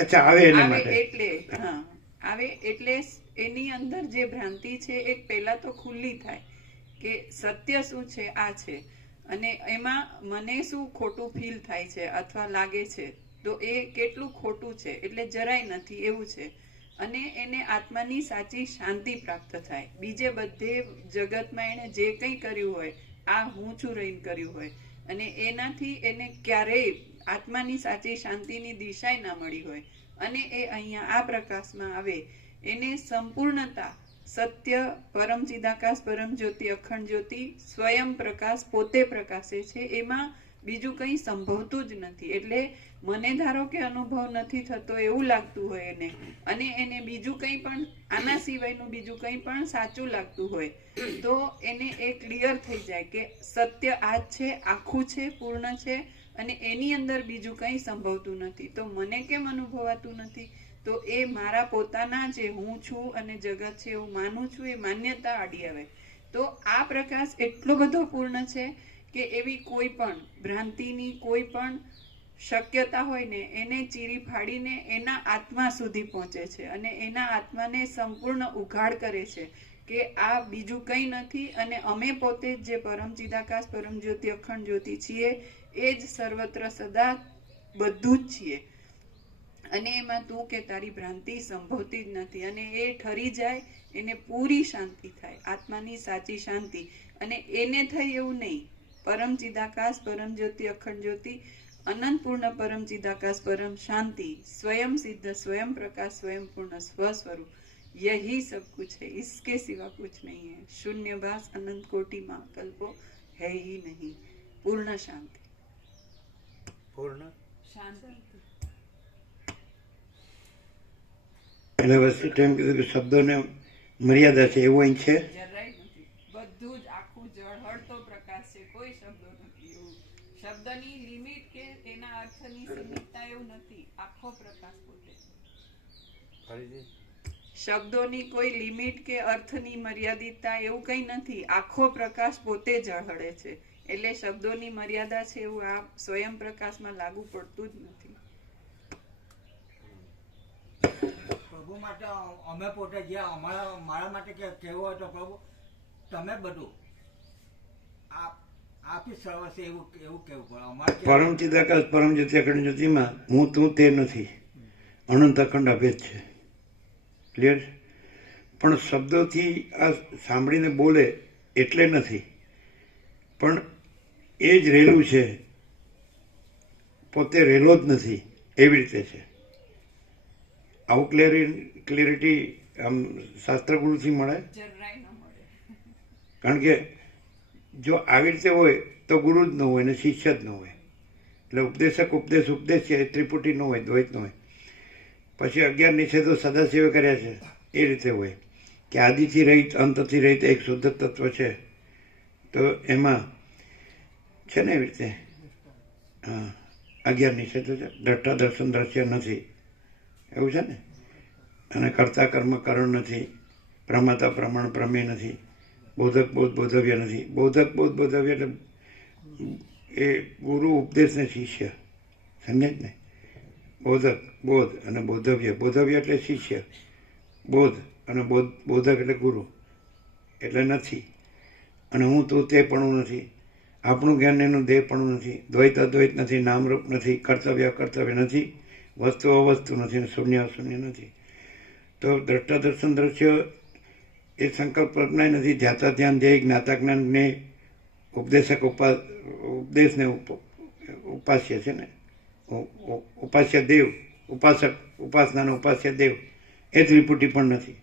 અચ્છા આવે એના માટે એટલે હા આવે એટલે એની અંદર જે ભ્રાંતિ છે એ પહેલા તો ખુલ્લી થાય કે સત્ય શું છે આ છે, અને એમાં મને શું ખોટું ફીલ થાય છે અથવા લાગે છે તો એ કેટલું ખોટું છે એટલે જરાય નથી એવું છે. અને એને આત્માની સાચી શાંતિ પ્રાપ્ત થાય. બીજે બધે જગતમાં એને જે કંઈ કર્યું હોય આ હું છું રહીને કર્યું હોય અને એનાથી એને ક્યારેય આત્માની સાચી શાંતિની દિશા ના મળી હોય અને એ અહીંયા આ પ્રકાશમાં આવે એને સંપૂર્ણતા સત્ય પરમ ચિદાકાશ પરમ જ્યોતિ અખંડ જ્યોતિ સ્વયં પ્રકાશ પોતે પ્રકાશે છે. એમાં બીજું કંઈ સંભવતું જ નથી. એટલે મને ધારો કે અનુભવ નથી થતો એવું લાગતું હોય એને, અને એને બીજું કંઈ પણ આના સિવાયનું બીજું કંઈ પણ સાચું લાગતું હોય તો એને એ ક્લિયર થઈ જાય કે સત્ય આ જ છે, આખું છે, પૂર્ણ છે અને એની અંદર બીજું કંઈ સંભવતું નથી. તો મને કેમ અનુભવાતું નથી? તો એ મારા પોતાના જે હું છું અને જગત છે એવું માનું છું એ માન્યતા આડી આવે. તો આ પ્રકાશ એટલો બધો પૂર્ણ છે કે એવી કોઈ પણ ભ્રાંતિની કોઈ પણ શક્યતા હોય ને એને ચીરી ફાડીને એના આત્મા સુધી પહોંચે છે અને એના આત્માને સંપૂર્ણ ઉઘાડ કરે છે કે આ બીજું કંઈ નથી અને અમે પોતે જે પરમ ચિદાકાશ પરમ જ્યોતિ અખંડ જ્યોતિ છીએ એ જ સર્વત્ર સદા બધું જ છીએ. અને એમાં તું કે તારી ભ્રાંતિ સંભવતી જ નથી અને એ ઠરી જાય, એને પૂરી શાંતિ થાય, આત્માની સાચી શાંતિ. અને એને થઈ એવું નહીં, પરમ ચિદાકાશ પરમ જ્યોતિ અખંડ જ્યોતિ अनंत पूर्ण परम चिदाकाश परम शांति स्वयं सिद्ध स्वयं प्रकाश स्वयं पूर्ण स्वस्वरूप यही सब कुछ है, इसके सिवा कुछ नहीं है. शून्यभास अनंत कोटि महाकल्पो है ही नहीं. पूर्ण शांति. પૂર્ણ शांति. એટલે વસ્તુ એમ કીધું કે શબ્દોને મર્યાદા છે એવું અહીં છે? જરાય નથી. બધું જ આખું જળહળતો પ્રકાશ છે, કોઈ શબ્દો નથી. એવું શબ્દની લિમિટ કે એના અર્થની સીમિતતા એવું નથી. આખો પ્રકાશ પોતે. શબ્દોની કોઈ લિમિટ કે અર્થની મર્યાદિતતા એવું કંઈ નથી. આખો પ્રકાશ પોતે ઝળહળે છે. એટલે શબ્દોની મર્યાદા છે એવું આ સ્વયં પ્રકાશમાં લાગુ પડતું જ નથી. પ્રભુ માટે અમે પોતે જે મારા માટે કહેવું હોય તો પ્રભુ તમે બધું આપી સર્વસ્વ એવું કહેવું પડે અમારે પરમ ચિદાકાશ પરમ જ્યોતિ અખંડ જ્યોતિમાં હું તું તે નથી, અનંત અખંડ અભેદ છે. ક્લિયર? પણ શબ્દોથી આ સાંભળીને બોલે એટલે નથી, પણ એ જ રહેલું છે, પોતે રહેલો જ નથી એવી રીતે છે. આવું ક્લિયરિટી આમ શાસ્ત્રગુરુથી મળે. જરાય ન મળે. કારણ કે જો આવી રીતે હોય તો ગુરુ જ ન હોય ને શિષ્ય જ ન હોય. એટલે ઉપદેશક ઉપદેશ છે, ત્રિપુટી ન હોય, દ્વૈત ન હોય. પછી 11 નિષેધો સદાશિવે કર્યા છે એ રીતે હોય કે આદિથી રહિત અંતથી રહિત એક શુદ્ધ તત્વ છે. તો એમાં છે ને એવી રીતે 11 નિષેધો છે. દ્રષ્ટા દર્શન દ્રશ્ય નથી એવું છે ને. અને કર્તા કર્મ કરણ નથી, પ્રમાતા પ્રમાણ પ્રમેય નથી, બોધક બોધ બોધવ્ય નથી. બોધક બોધ બોધવ્ય એટલે એ ગુરુ ઉપદેશ ને શિષ્ય, સમજે જ ને. બોધક બોધ અને બોધવ્ય. બોધવ્ય એટલે શિષ્ય, બોધ અને બોધક એટલે ગુરુ. એટલે નથી. અને હું તું તે પણ નથી, આપણું જ્ઞાન એનું દેહ પણ નથી, દ્વૈત અદ્વૈત નથી, નામરૂપ નથી, કર્તવ્ય અકર્તવ્ય નથી, વસ્તુ અવસ્તુ નથી, અને શૂન્ય અશૂન્ય નથી. તો દ્રષ્ટા દર્શન દ્રશ્ય એ સંકલ્પ કલ્પના નથી. ધ્યાતા ધ્યાન ધ્યેય જ્ઞાતા જ્ઞાન જ્ઞેય ઉપદેશક ઉપદેશને ઉપાસ્ય છે ને, ઉપાસ્ય દેવ, ઉપાસક ઉપાસનાનો ઉપાસ્ય દેવ એ ત્રિપુટી પણ નથી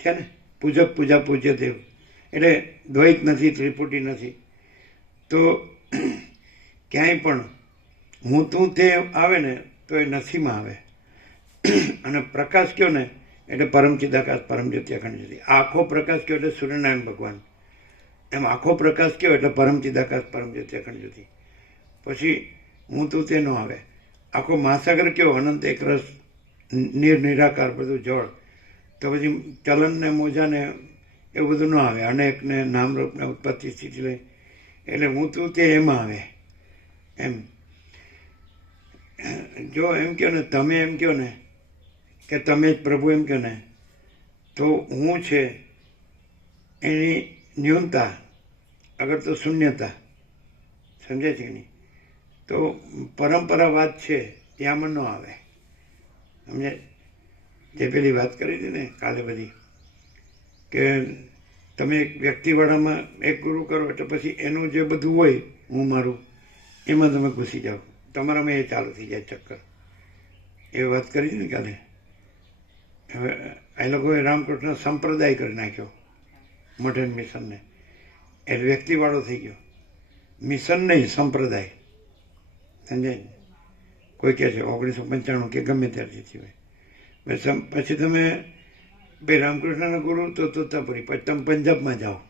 છે ને. પૂજક પૂજા પૂજ્ય દેવ એટલે દ્વૈત નથી, ત્રિપુટી નથી. તો ક્યાંય પણ હું તું તે આવે ને તો એ નથીમાં આવે. અને પ્રકાશ કયો ને એટલે પરમ ચિદાકાશ પરમ જ્યોતિ અખંડ જ્યોતિ. આખો પ્રકાશ કયો એટલે સૂર્યનારાયણ ભગવાન. એમ આખો પ્રકાશ કયો એટલે પરમ ચિદાકાશ પરમ જ્યોતિ અખંડ જ્યોતિ. પછી હું તું તે ન આવે. આખો મહાસાગર કયો અનંત એક રસ નિરાકાર બધું જળ. તો પછી ચલન ને મોજા ને એવું બધું ન આવે. અનેક ને નામરૂપ ને ઉત્પત્તિ સ્થિતિ લઈ એટલે હું તું તે એમાં આવે. એમ જો એમ કહો ને, તમે એમ કહો ને કે તમે જ પ્રભુ એમ કહો ને, તો હું છે એની ન્યૂનતા અગર તો શૂન્યતા. સમજાય છે કે નહીં? તો પરંપરાવાદ છે ત્યાંમાં ન આવે. સમજે જે પેલી વાત કરી હતી ને કાલે બધી, કે તમે એક વ્યક્તિવાળામાં એક ગુરુ કરો એટલે પછી એનું જે બધું હોય હું મારું એમાં તમે ઘૂસી જાઓ, તમારામાં એ ચાલુ થઈ જાય ચક્કર. એ વાત કરી ને કાલે. હવે એ લોકોએ રામકૃષ્ણ સંપ્રદાય કરી નાખ્યો, મોડર્ન મિશનને. એટલે વ્યક્તિવાળો થઈ ગયો, મિશન નહીં સંપ્રદાય. સમજાય? કોઈ કહે છે 1995 કે ગમે ત્યારથી હોય. પછી તમે ભાઈ રામકૃષ્ણના ગુરુ તો તોતાપુરી, પછી તમે પંજાબમાં જાઓ,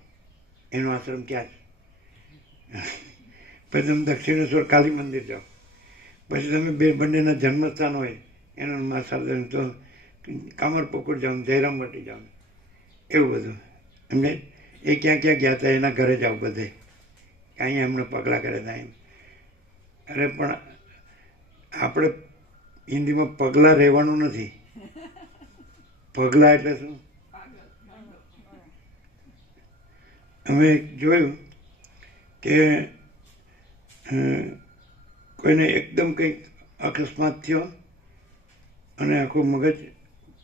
એનો આશ્રમ ક્યાં છે. પછી તમે દક્ષિણેશ્વર કાલી મંદિર જાઓ, પછી તમે બંનેના જન્મસ્થાન હોય એનું માસાદન તો કામરપુકુર જાઓ, જયરામવાટી જાઓ, એવું બધું. એમને એ ક્યાં ક્યાં ગયા હતા એના ઘરે જાઓ બધે, અહીંયા એમને પગલાં કર્યા હતા એમ. અરે પણ આપણે હિન્દીમાં પગલાં રહેવાનું નથી. પગલાં એટલે શું? અમે જોયું કે કોઈને એકદમ કંઈક અકસ્માત થયો અને આખું મગજ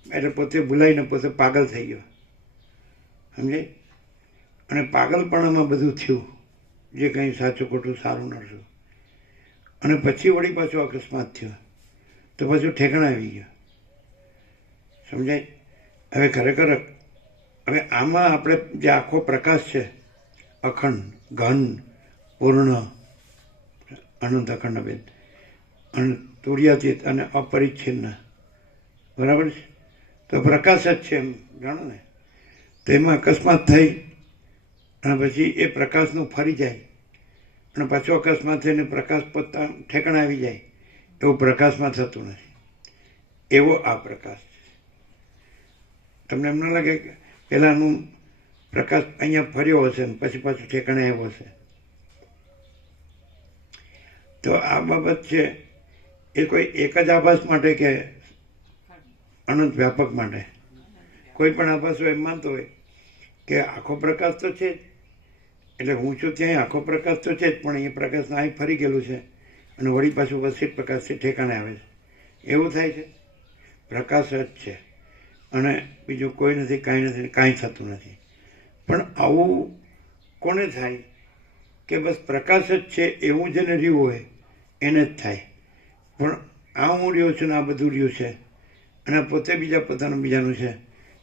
એટલે પોતે ભૂલાઈને પોતે પાગલ થઈ ગયો. સમજે? અને પાગલપણામાં બધું થયું, જે કંઈ સાચું ખોટું સારું નડશું. અને પછી વળી પાછો અકસ્માત થયો તો પાછું ઠેકાણા આવી ગયો. સમજાય? હવે ખરેખર હવે આમાં આપણે જે આખો પ્રકાશ છે અખંડ ઘન પૂર્ણ અનંત અખંડ બેન અને તુર્યાતીત અને અપરિચ્છિન્ન, બરાબર છે? તો પ્રકાશ જ છે એમ જાણો ને. તો એમાં અકસ્માત થઈ અને પછી એ પ્રકાશનું ફરી જાય અને પાછો અકસ્માત થઈને પ્રકાશ પોતા ઠેકાણા આવી જાય, એવું પ્રકાશમાં થતું નથી. એવો આ પ્રકાશ છે. તમને એમ ન લાગે કે પહેલાંનું પ્રકાશ અહીંયા ફર્યો હશે ને પછી પાછું ઠેકાણે આવ્યો હશે? તો આ બાબત છે એ કોઈ એક જ આભાસ માટે કે અનંત વ્યાપક માટે. કોઈ પણ આ પાછું એમ માનતો હોય કે આખો પ્રકાશ તો છે જ, એટલે હું છું ત્યાં આખો પ્રકાશ તો છે જ, પણ એ પ્રકાશ અહીં ફરી ગયેલું છે અને વળી પાછું વસિત પ્રકાશથી ઠેકાણે આવે છે. એવું થાય છે. પ્રકાશ જ છે અને બીજું કોઈ નથી, કાંઈ નથી, કાંઈ થતું નથી. પણ આવું કોને થાય કે બસ પ્રકાશ જ છે એવું જેને રહ્યું હોય એને જ થાય. પણ આ હું રહ્યો છું ને આ બધું રહ્યું છે અને પોતે બીજા પોતાનું બીજાનું છે,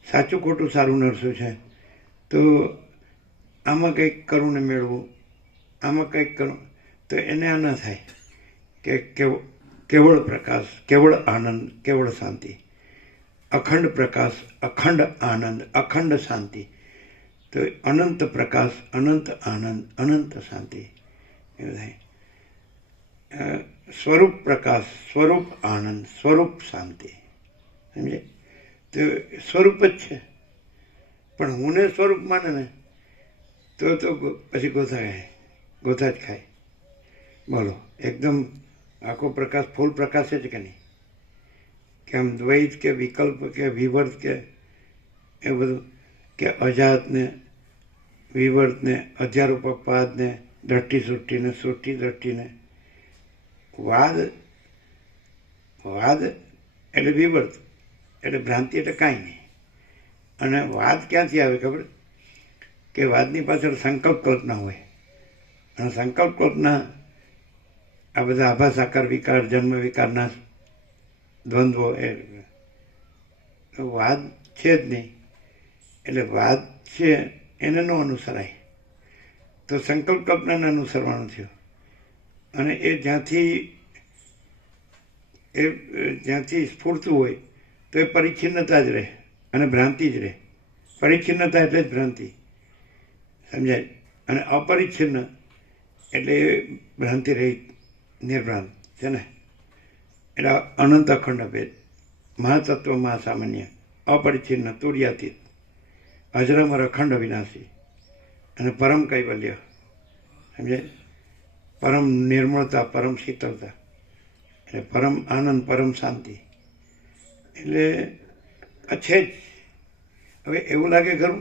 સાચું ખોટું સારું નરસું છે, તો આમાં કંઈક કરું ને મેળવું, આમાં કંઈક કરું, તો એને આ ન થાય કે કેવળ પ્રકાશ, કેવળ આનંદ, કેવળ શાંતિ, અખંડ પ્રકાશ, અખંડ આનંદ, અખંડ શાંતિ. તો અનંત પ્રકાશ, અનંત આનંદ, અનંત શાંતિ એવું થાય. સ્વરૂપ પ્રકાશ, સ્વરૂપ આનંદ, સ્વરૂપ શાંતિ. સમજે? તો સ્વરૂપ જ છે. પણ હું ને સ્વરૂપ માને ને તો પછી ગોથા જ ખાય. બોલો, એકદમ આખો પ્રકાશ ફૂલ પ્રકાશ જ કે નહીં? કે આમ દ્વૈત કે વિકલ્પ કે વિવર્ત કે એ બધું, કે અજાત ને વિવર્ત ને અધ્યારોપપાદ ને દ્રષ્ટિ સૃષ્ટિ ને સૃષ્ટિ દ્રષ્ટિ ને વાદ એટલે વિવર્ત એટલે ભ્રાંતિ એટલે કાંઈ નહીં. અને વાદ ક્યાંથી આવે ખબર? કે વાદની પાછળ સંકલ્પ કલ્પના હોય અને સંકલ્પ કલ્પના આ બધા આભાસ આકાર વિકાર જન્મ વિકારના દ્વંદ્વો એ વાદ છે જ નહીં. એટલે વાદ છે એને ન અનુસરાય તો સંકલ્પ કલ્પનાને અનુસરવાનું થયું. અને એ જ્યાંથી સ્ફૂર્તું હોય તો એ પરિચ્છિન્નતા જ રહે અને ભ્રાંતિ જ રહે. પરિચ્છિન્નતા એટલે જ ભ્રાંતિ, સમજાય? અને અપરિચ્છિન્ન એટલે ભ્રાંતિ રહી, નિર્ભ્રાંત છે ને. એટલે અનંત અખંડ ભેદ, મહાતત્વ મહાસામાન્ય, અપરિચ્છિન્ન, તુર્યાતીત, અજરામર અખંડ વિનાશી અને પરમ કૈવલ્ય. સમજાય? પરમ નિર્મળતા, પરમ શીતળતા, એટલે પરમ આનંદ, પરમ શાંતિ. એટલે આ છે જ. હવે એવું લાગે ખરું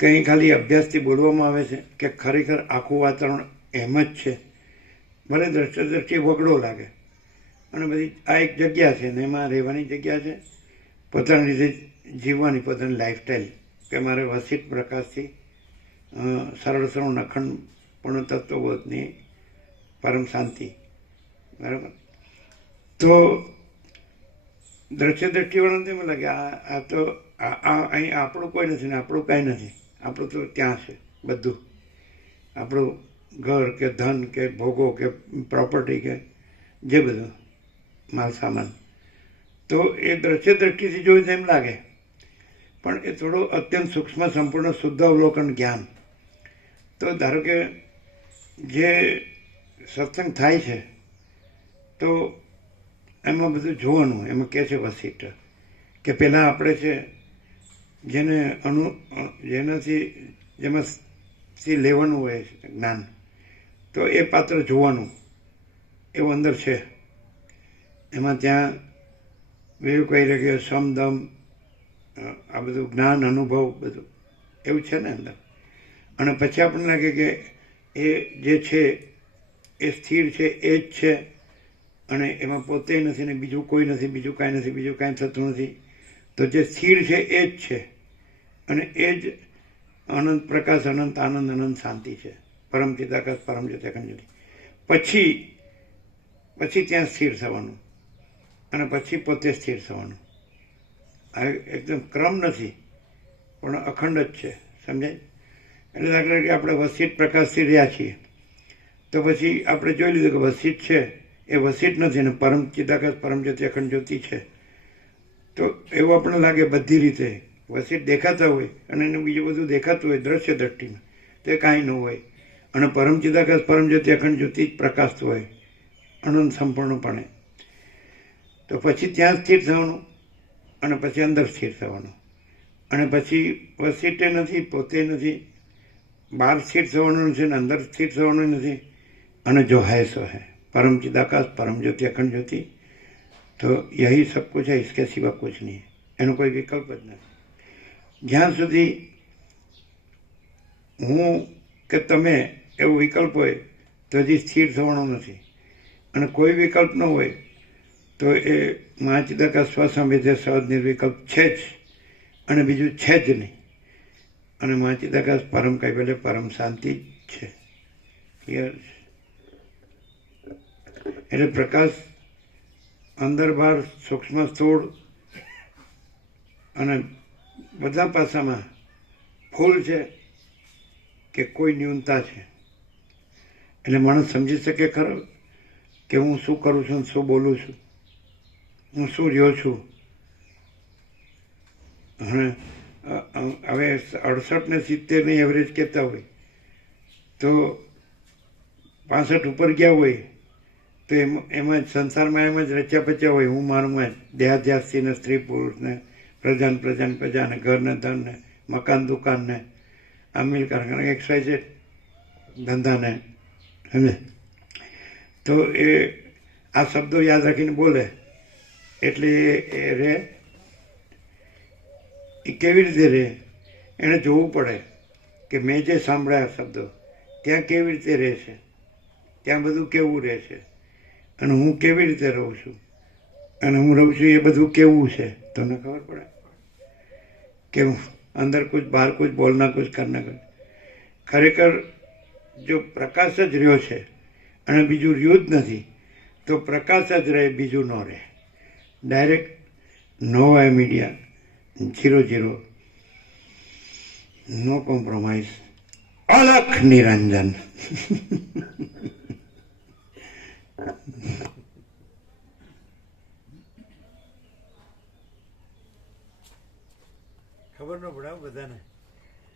કે અહીં ખાલી અભ્યાસથી બોલવામાં આવે છે કે ખરેખર આખું વાતાવરણ એમ જ છે? ભલે દ્રષ્ટિએ વગડો લાગે અને બધી આ એક જગ્યા છે ને એમાં રહેવાની જગ્યા છે, પોતાની રીતે જીવવાની પોતાની લાઈફસ્ટાઈલ, કે મારે વસિત પ્રકાશથી સરળ સરળ અખંડ પૂર્ણ તત્વબોધની પરમ શાંતિ. બરાબર? તો દ્રષ્ટિવાળાને એમ લાગે આ તો અહીં આપણું કોઈ નથી ને આપણું કાંઈ નથી, આપણું તો ત્યાં છે બધું, આપણું ઘર કે ધન કે ભોગો કે પ્રોપર્ટી કે જે બધું માલ સામાન. તો એ દ્રષ્ટિથી જોયું તો એમ લાગે, પણ એ થોડું અત્યંત સૂક્ષ્મ સંપૂર્ણ શુદ્ધ અવલોકન જ્ઞાન. તો ધારો કે જે સત્સંગ થાય છે તો એમાં બધું જોવાનું, એમાં કહે છે વસિત કે પહેલાં આપણે છે જેમાંથી લેવાનું હોય જ્ઞાન, તો એ પાત્ર જોવાનું, એવું અંદર છે. એમાં ત્યાં વિવેક વૈરાગ્ય સમદમ આ બધું જ્ઞાન અનુભવ બધું એવું છે ને અંદર. અને પછી આપણને લાગે કે એ જે છે એ સ્થિર છે, એ જ છે અને એમાં પોતે નથી ને બીજું કોઈ નથી, બીજું કાંઈ નથી, બીજું કાંઈ થતું નથી. તો જે સ્થિર છે એ જ છે અને એ જ અનંત પ્રકાશ, અનંત આનંદ, અનંત શાંતિ છે, પરમ ચિદાકાશ, પરમ જ્યોતિ, અખંડ જ્યોતિ. પછી ત્યાં સ્થિર થવાનું અને પછી પોતે સ્થિર થવાનું. આ એકદમ ક્રમ નથી પણ અખંડ જ છે. સમજાય? એટલે દાખલા કે આપણે વસિત પ્રકાશથી રહ્યા છીએ તો પછી આપણે જોઈ લીધું કે વસિત છે એ વસિત નથી ને પરમ ચિદાકાશ, પરમ જ્યોતિ, અખંડ જ્યોતિ છે. તો એવું આપણને લાગે બધી રીતે વસિત દેખાતા હોય અને એનું બીજું બધું દેખાતું હોય દ્રશ્ય દ્રષ્ટિમાં, તો એ કાંઈ ન હોય. અને પરમ ચિદાકાશ, પરમ જ્યોતિ, અખંડ જ્યોતિ જ પ્રકાશતું હોય અનંત સંપૂર્ણપણે. તો પછી ત્યાં સ્થિર થવાનું અને પછી અંદર સ્થિર થવાનું અને પછી વસિતે નથી, પોતે નથી, બહાર સ્થિર થવાનું નથી ને અંદર સ્થિર થવાનું નથી. અને જો હૈ સો હૈ, પરમ ચિદાકાશ, પરમ જ્યોતિ, અખંડ જ્યોતિ. તો યહી સબ કુછ है, इसके सिवा कुछ नहीं है. એનો કોઈ વિકલ્પ જ નથી. જ્યાં સુધી હું કે તમે એવો વિકલ્પ હોય તો હજી સ્થિર થવાનો નથી, અને કોઈ વિકલ્પ ન હોય તો એ મહાચિદાકાશ સ્વસંવેદ્ય સહજ નિર્વિકલ્પ છે જ, અને બીજું છે જ નહીં. અને મહાચિદાકાશ પરમ કૈવલ્ય પરમ શાંતિ જ છે. ક્લિયર? એટલે પ્રકાશ અંદર બહાર સૂક્ષ્મ સ્થૂળ અને બધા પાસામાં ફૂલ છે કે કોઈ ન્યૂનતા છે. એટલે માણસ સમજી શકે ખરો કે હું શું કરું છું, શું બોલું છું, હું શું રહ્યો છું. હવે 68 ને 70 ની એવરેજ કહેતા હોય તો 65 ઉપર ગયા હોય તો એમાં સંસારમાં એમ જ રચ્યા પચ્યા હોય. હું મારુંમાં જ દેહાધ્યાસથી ને સ્ત્રી પુરુષને પ્રજાને ઘરને ધનને મકાન દુકાનને આ મિલ કારખાના XYZ ધંધાને સમજે. તો એ આ શબ્દો યાદ રાખીને બોલે એટલે એ રહે. એ કેવી રીતે રહે એણે જોવું પડે કે મેં જે સાંભળ્યા શબ્દો ત્યાં કેવી રીતે રહેશે, ત્યાં બધું કેવું રહેશે, અને હું કેવી રીતે રહું છું, અને હું રહું છું એ બધું કેવું છે. તમને ખબર પડે કે અંદર કુછ બહાર કુછ બોલના કુછ કરના કુછ. ખરેખર જો પ્રકાશ જ રહ્યો છે અને બીજું રહ્યું જ નથી તો પ્રકાશ જ રહે, બીજું ન રહે. ડાયરેક્ટ નોવા મીડિયા 00, નો કોમ્પ્રોમાઇઝ, અલખ નિરંજન. ખબર ન પડે બધાને.